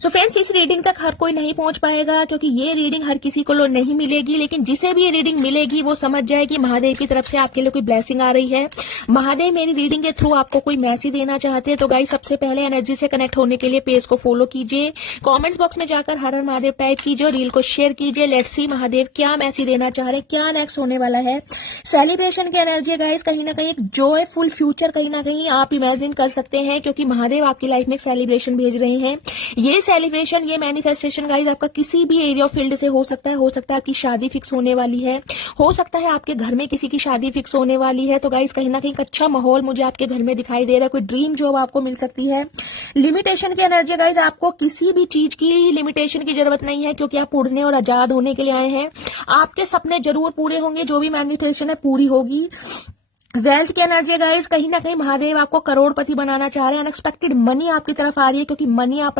So friends, इस reading तक हर कोई नहीं पहुंच पाएगा क्योंकि ये रीडिंग हर किसी को नहीं मिलेगी, लेकिन जिसे भी ये रीडिंग मिलेगी वो समझ जाए कि महादेव की तरफ से आपके लिए कोई ब्लेसिंग आ रही है। महादेव मेरी रीडिंग के थ्रू आपको कोई मैसेज देना चाहते हैं। तो गाइस, सबसे पहले एनर्जी से कनेक्ट होने के लिए पेज को फॉलो कीजिए, कॉमेंट्स बॉक्स में जाकर हर हर महादेव टाइप कीजिए, रील को शेयर कीजिए। लेट्स सी महादेव क्या मैसेज देना चाह रहे हैं, क्या नेक्स्ट होने वाला है। सेलिब्रेशन की एनर्जी है गाइस, कहीं ना कहीं एक जॉयफुल फ्यूचर कहीं ना कहीं आप इमेजिन कर सकते हैं क्योंकि महादेव आपकी लाइफ में सेलिब्रेशन भेज रहे हैं। ये सेलिब्रेशन, ये मैनिफेस्टेशन गाइस आपका किसी भी एरिया ऑफ फील्ड से हो सकता है आपकी शादी फिक्स होने वाली है, हो सकता है आपके घर में किसी की शादी फिक्स होने वाली है। तो गाइस, कहीं ना कहीं एक अच्छा माहौल मुझे आपके घर में दिखाई दे रहा है, कोई ड्रीम जॉब आपको मिल सकती है। लिमिटेशन की एनर्जी गाइस, आपको किसी भी चीज की लिमिटेशन की जरूरत नहीं है क्योंकि आप उड़ने और आजाद होने के लिए आए हैं। आपके सपने जरूर पूरे होंगे, जो भी मैनिफेस्टेशन है पूरी होगी। वेल्थ की एनर्जी गाइस, कहीं ना कहीं महादेव आपको करोड़पति बनाना चाह रहे हैं। अनएक्सपेक्टेड मनी आपकी तरफ आ रही है क्योंकि मनी आप